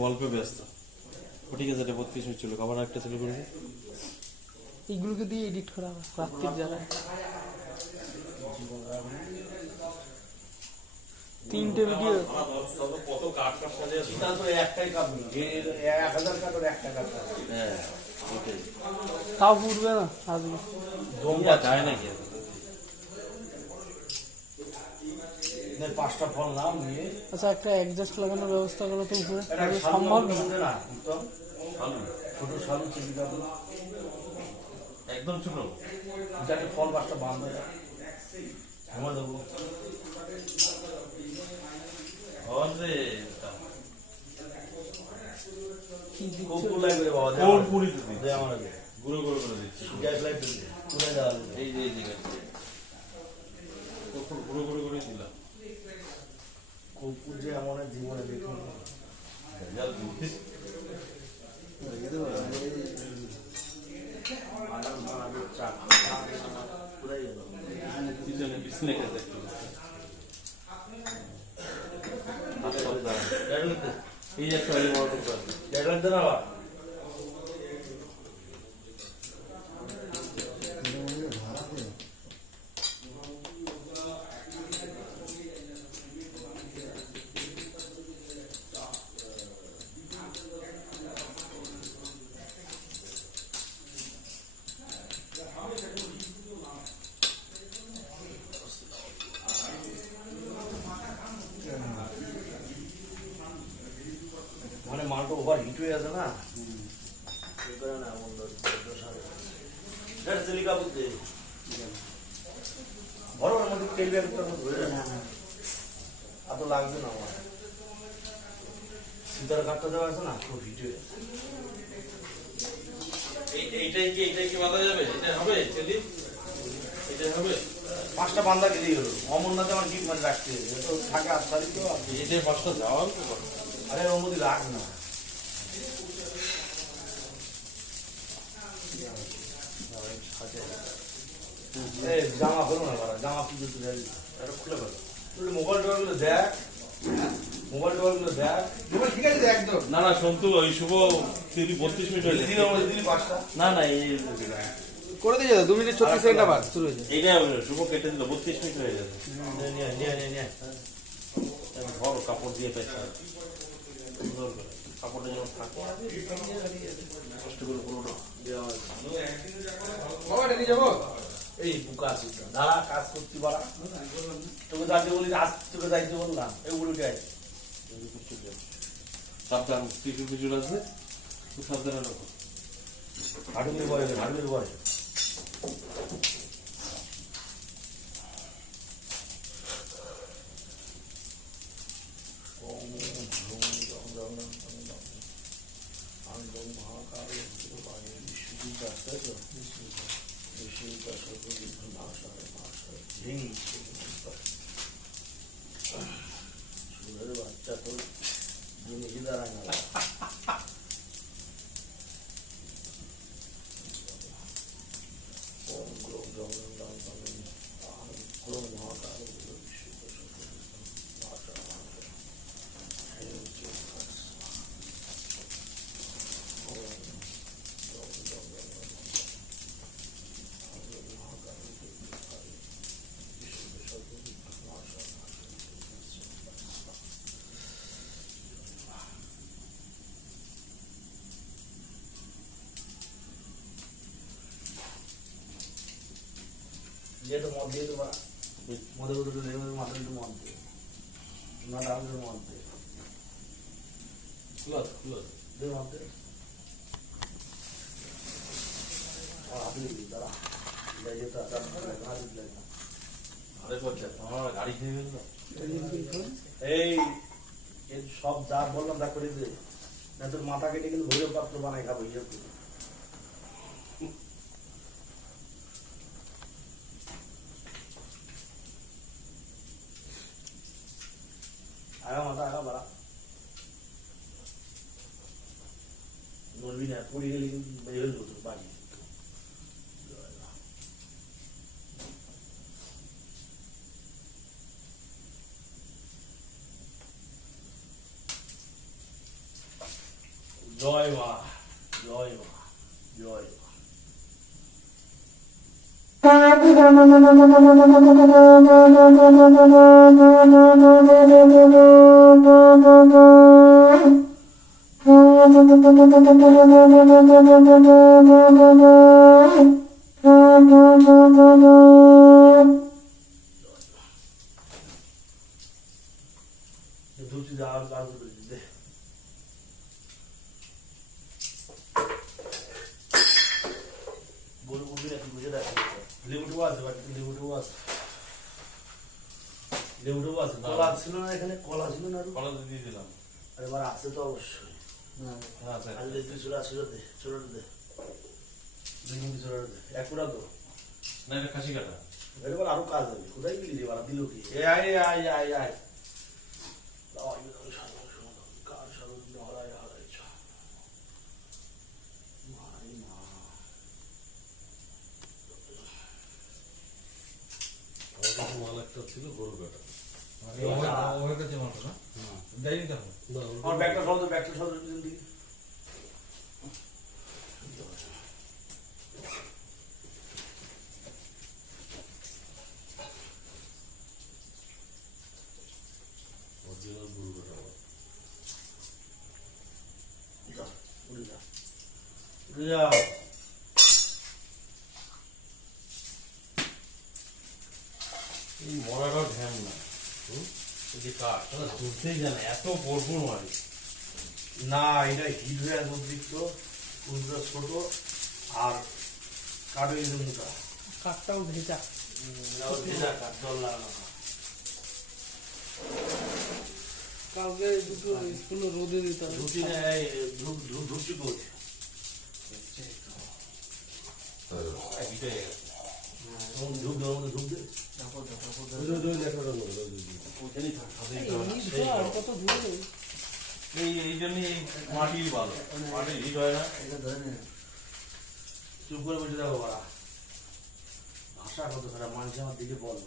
গল্পে ব্যস্ত। ও ঠিক আছে এটা বত্রিশ মিনিট ছিল আবার একটা চালু করে দিই। এইগুলোকে দিয়ে এডিট করা রাত্রির যারা তিনটে ভিডিও কত সাজে আছে তো একটাই একটা হ্যাঁ তাও পুড়বে না আজকে। দমটা যায় নাকি? নে, পাঁচটা ফল নাও নিয়ে। আচ্ছা একটা অ্যাডজাস্ট লাগানোর ব্যবস্থা করো তো উপরে। সম্ভব না। ছোট চিনি কাপড় একদম ছোট। যাতে ফল পাঁচটা বাঁধা যায়। ঘুমা দেবো। গুঁড়ো গুঁড়ো করে দিচ্ছি। এই যে গুঁড়ো গুঁড়ো করে দিলাম কর্পূর যে এমন এক জীবনে দেখুন ভেজাল জিনিস। পিছনে পিছনে গেছে যে আমাদের জীবনে দেখুন এই যে একটা অয়েল মটর আছে গ্যাস আছে না? বড় তেল ব্যাগটা ধরে না এত লাগবে না আমার। সীতার কাঠটা দেওয়া আছে না? খুব হিট আছে। এই- এইটাই কি এইটাই কি বাঁধা যাবে? এটা হবে চেলি এটা হবে। পাঁচটা বান্ধা গেলেই হলো? অমরনাথে আমার গিট মানে রাখতে। তো থাকে আট তারিখ তো। আর এটাই পাঁচটা যাওয়া তো। আরে ওর মধ্যে রাখ না। জামা হলো না বাড়া, জামা খুলে তুলে এটা খুলে ফেলো। তুই মোবাইল টোবাইল দেখ। মোবাইল টোবাইল দেখ। মোবাইল ঠিক আছে একদম। না না সন্তু ওই শুভ তিরিশ বত্রিশ মিনিট হয়ে দিদি আমার দিদি পাঁচটা। না না এই করে দিয়ে যাবে দু মিনিট ছত্রিশ সেকেন্ড আবার শুরু হয়েছে শুভ কেটে দিল বত্রিশ মিনিট হয়ে গেছে। নিয়ে নিয়ে নিয়ে নিয়ে নিয়ে। ধরো কাপড় দিয়ে পেয়েছি করে কাপড়টা থাকে। কষ্ট করে পুরোটা দেওয়া হয়েছে এই বুকা আছে দাঁড়া কাজ করতে পারা তোকে যাইতে বলি আজ তোকে যাইতে বললাম উল্টে আছে সাবধান কিছু কিছু আছে খুব সাবধানে রাখো। হাডুমের বয় হাডুমের বয় বাচ্চা তো জিনিসই দাঁড়ায় না যেটা মদ দিয়ে দেবা মদের লেবুর মাথায় একটু মদ দিয়ে। না মদ দিয়ে। দে মদ সব যা বললাম তা করে দে না তোর মাথা কেটে কিন্তু ভৈরব পাত্র বানাই খাব ইয়ে করে। আগা মাথা আগা বাড়া বলবি না পড়ে গেলে কিন্তু বের হয়ে যাব তোর বাড়ি জয় মা জয় মা জয় মা ধুচি যা আর আছে কলা ছিল না এখানে? কলা ছিল না কলা দিয়ে দিলাম। এবার আছে তো অবশ্যই। হ্যাঁ আরও কাজ হবে। কোথায় গেলি রে বাড়া? দিল কি? আয় আয় আয় আয়। ছিল গরু কাটা আমার ব্যাগটা সব ব্যাগটা সব দিদি অরিজিনাল গরু কাটা আমার। যা উড়ে যা উড়ে যা এই মরাটাও ঢ্যাম না হুম? এই যে কাঠ তারা ধরতেই জানে এত পরপর মারি না এটা হিট হয়ে আছে অতিরিক্ত কুচটা ছোট আর কাঠের এই যে মোটা। কাঠটাও ভেজা। ভেজা কাঠ জল লাগানো। কালকে দুটো স্কুলে রোদে দিতে হবে। ধুতি না ধূপ ধূপ ধুপচি করছে এইটাই গেছে। তখন ধূপ দেওয়ার মধ্যে ধূপ দে ওখানেই থাক, হাতেই এই থাক না, এমনি সেই ধোয়া, আর গরম। কত ধুয়ে এই জন্যই এই মাটির ভালো। মাটির হিট হয় না। চুপ করে বসে দেখো বাড়া। ভাষা কত খারাপ মানুষ আমার দিকে বল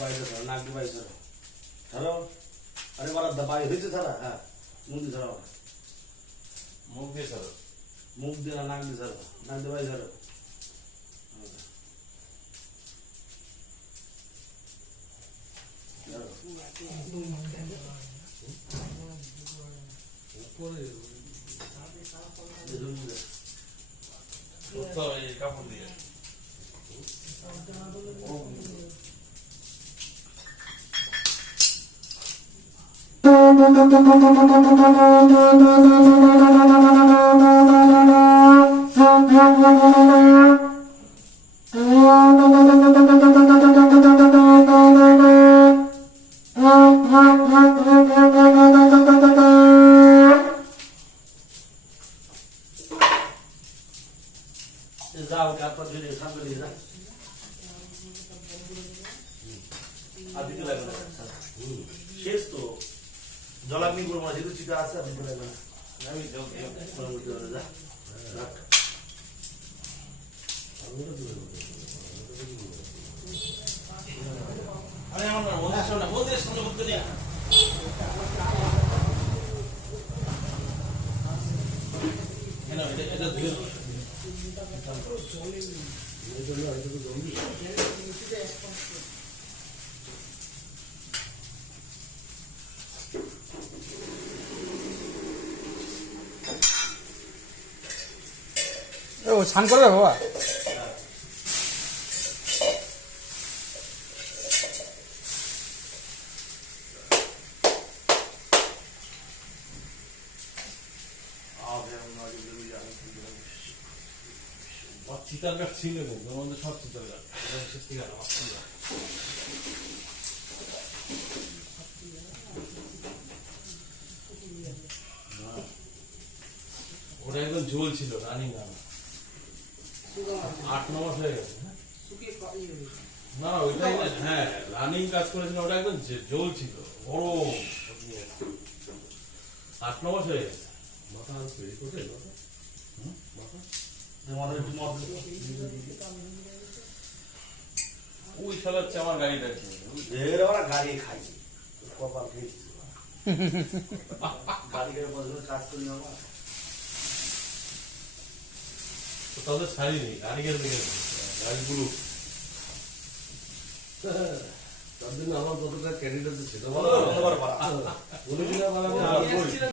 বাইরে ধরো নাক দিয়ে বাইরে ধরো। ধরো। আরে বাড়া বাইরে হয়েছে ছাড়া হ্যাঁ মুখ দিয়ে ধরো। মুখ দিয়ে স্যার মুখ দিয়ে নাক দিয়ে ধরো। নাক দিয়ে বাইরে ধরো। কাপড় দিয়ে এ যাও পা ধুয়ে সামনে দিয়ে যা আর দিতে লাগবে না শেষ তো জলাগ্নি করব না যেহেতু চিটা আছে দিতে লাগবে না আমি জল মনে আমার না ওদের সামনে ওদের সামনে করতে নেই কেন এটা এটা ধুয়ে দাও। ও স্নান করবে বাবা আবে আমি নয় দিলে আমি কি করব? আর চিতার ছিল কিন্তু সব চিতার আর না। না। ওটা একদম ঝোল ছিল রানিং গান আট ন মাস হয়ে গেছে? না না ওইটাই হ্যাঁ রানিং কাজ করেছিল ওটা একদম জোল ছিল বড় আট ন মাস হয়ে গেছে মাথা করে যে ওই শালার চেয়ে আমার গাড়িটা আছে এর ওরা গাড়ি খাই। কপাল খেয়েছি গাড়ি করে বছর কাজ করি না আমার তো তাদের গাড়ি গেলে গাড়িগুলো তার জন্য আমার কতটা ক্যান্ডিডেট সেটা